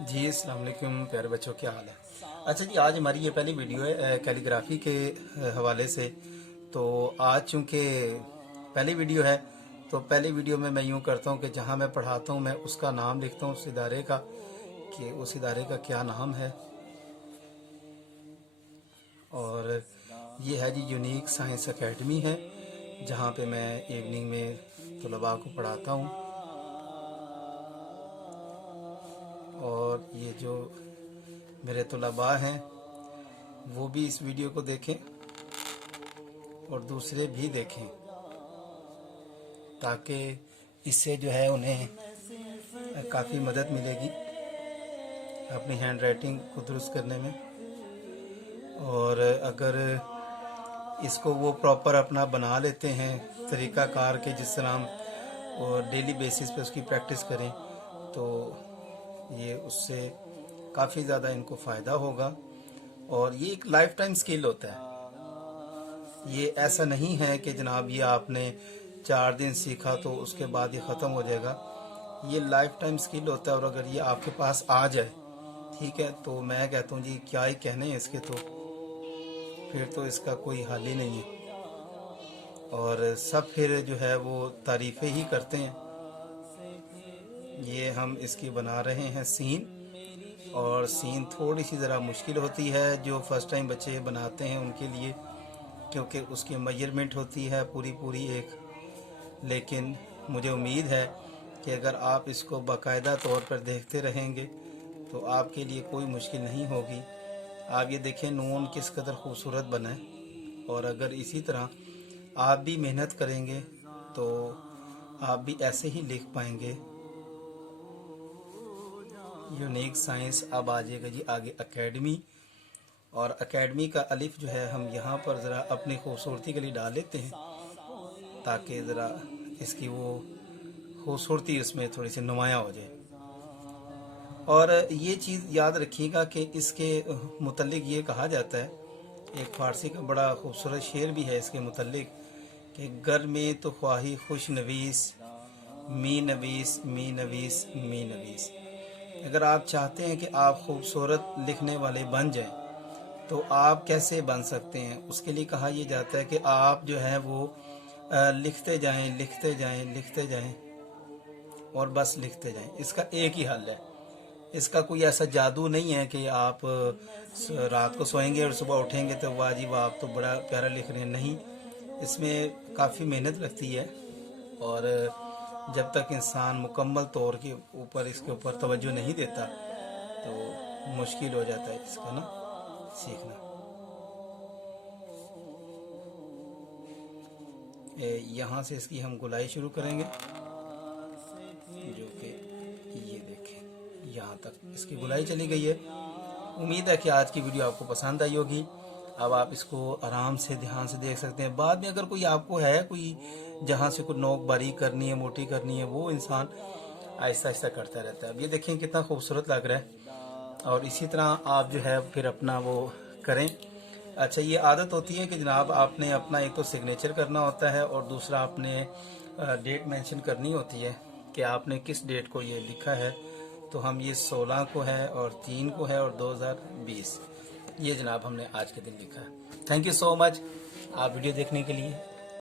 जी अस्सलाम वालेकुम प्यारे बच्चों, क्या हाल है। अच्छा जी, आज हमारी ये पहली वीडियो है कैलीग्राफी के हवाले से। तो आज चूँकि पहली वीडियो है तो पहली वीडियो में मैं यूँ करता हूँ कि जहाँ मैं पढ़ाता हूँ मैं उसका नाम लिखता हूँ, उस इदारे का, कि उस इदारे का क्या नाम है। और ये है जी यूनिक साइंस एकेडमी है, जहाँ पे मैं इवनिंग में तलबा को पढ़ाता हूँ। और ये जो मेरे तलबा हैं वो भी इस वीडियो को देखें और दूसरे भी देखें, ताकि इससे जो है उन्हें काफ़ी मदद मिलेगी अपनी हैंड राइटिंग को दुरुस्त करने में। और अगर इसको वो प्रॉपर अपना बना लेते हैं तरीक़ाकार के, जिस तरह हम और डेली बेसिस पे उसकी प्रैक्टिस करें, तो ये उससे काफ़ी ज़्यादा इनको फ़ायदा होगा। और ये एक लाइफ टाइम स्किल होता है। ये ऐसा नहीं है कि जनाब ये आपने 4 दिन सीखा तो उसके बाद ये ख़त्म हो जाएगा। ये लाइफ टाइम स्किल होता है। और अगर ये आपके पास आ जाए, ठीक है, तो मैं कहता हूँ जी क्या ही कहने हैं इसके, तो फिर तो इसका कोई हल ही नहीं है। और सब फिर जो है वो तारीफ़ें ही करते हैं। ये हम इसकी बना रहे हैं सीन, और सीन थोड़ी सी ज़रा मुश्किल होती है जो फर्स्ट टाइम बच्चे बनाते हैं उनके लिए, क्योंकि उसकी मेजरमेंट होती है पूरी एक। लेकिन मुझे उम्मीद है कि अगर आप इसको बाकायदा तौर पर देखते रहेंगे तो आपके लिए कोई मुश्किल नहीं होगी। आप ये देखें नून किस कदर खूबसूरत बना है। और अगर इसी तरह आप भी मेहनत करेंगे तो आप भी ऐसे ही लिख पाएंगे। Unique science. अब आ जाएगा जी आगे एकेडमी। और एकेडमी का अलिफ जो है हम यहाँ पर ज़रा अपनी खूबसूरती के लिए डाल लेते हैं, ताकि ज़रा इसकी वो खूबसूरती उसमें थोड़ी सी नुमायाँ हो जाए। और ये चीज़ याद रखिएगा कि इसके मुतल्लिक ये कहा जाता है, एक फ़ारसी का बड़ा खूबसूरत शेर भी है इसके मुतल्लिक, कि गर में तो ख्वाही खुश नवीस, मी नवीस मी नवीस मी नवीस। अगर आप चाहते हैं कि आप खूबसूरत लिखने वाले बन जाएं, तो आप कैसे बन सकते हैं। उसके लिए कहा यह जाता है कि आप जो है वो लिखते जाएं लिखते जाएं लिखते जाएं और बस लिखते जाएं। इसका एक ही हल है। इसका कोई ऐसा जादू नहीं है कि आप रात को सोएंगे और सुबह उठेंगे तो वाह जी वाह आप तो बड़ा प्यारा लिख रहे हैं। नहीं, इसमें काफ़ी मेहनत लगती है। और जब तक इंसान मुकम्मल तौर के ऊपर इसके ऊपर तवज्जो नहीं देता तो मुश्किल हो जाता है इसका ना सीखना। यहाँ से इसकी हम गुलाई शुरू करेंगे, जो कि ये देखें यहाँ तक इसकी गुलाई चली गई है। उम्मीद है कि आज की वीडियो आपको पसंद आई होगी। अब आप इसको आराम से ध्यान से देख सकते हैं। बाद में अगर कोई आपको है कोई जहाँ से कोई नोक बारीक करनी है, मोटी करनी है, वो इंसान आहिस्ता आहिस्ता करता रहता है। अब ये देखें कितना खूबसूरत लग रहा है। और इसी तरह आप जो है फिर अपना वो करें। अच्छा, ये आदत होती है कि जनाब आपने अपना एक तो सिग्नेचर करना होता है और दूसरा आपने डेट मेंशन करनी होती है कि आपने किस डेट को ये लिखा है। तो हम ये 16 को है और 3 को है और 2020 ये जनाब हमने आज के दिन लिखा है। थैंक यू सो मच आप वीडियो देखने के लिए।